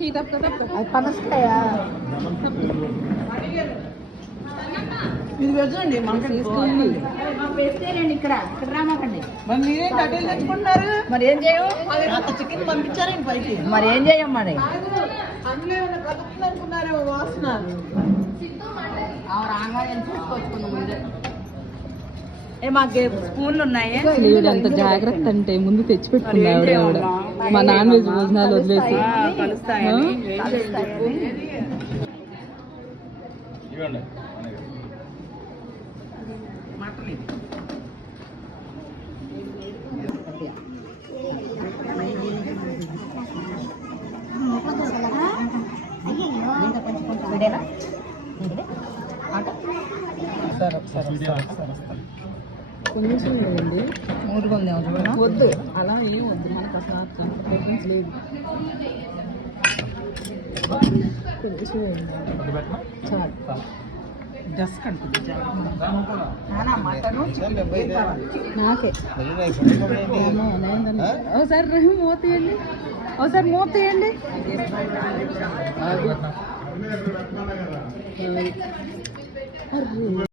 అది పనసకాయ. ఇది వెళ్ళండి తీసుకెళ్ళి వేస్తేనండి ఇక్కడ రామాకండి. మరి మీరేం కట్టెలు తెచ్చుకుంటున్నారు? మరి ఏం చేయం? చికెన్ పంపించారండి పైకి. మరి ఏం చేయం మరి? అందులో ఏమన్నా కలుపుతుంది అనుకున్నారేమో వాసన. మాకు స్పూన్లు ఉన్నాయి. ఎంత జాగ్రత్త అంటే ముందు తెచ్చిపెట్టుకుంది ఆవిడ. మా నాన్ వెజ్ భోజనాలు వదిలేసి కొంచెం లేదండి. వద్దు అలా ఏం వద్దు, మనకు అసలు ప్రిఫరెన్స్ లేదు. కొంచెం చాలు. డస్ట్ కంటుంది. నాకే ఒకసారి మూత తీయండి, ఒకసారి మూత తీయండి. అర్రే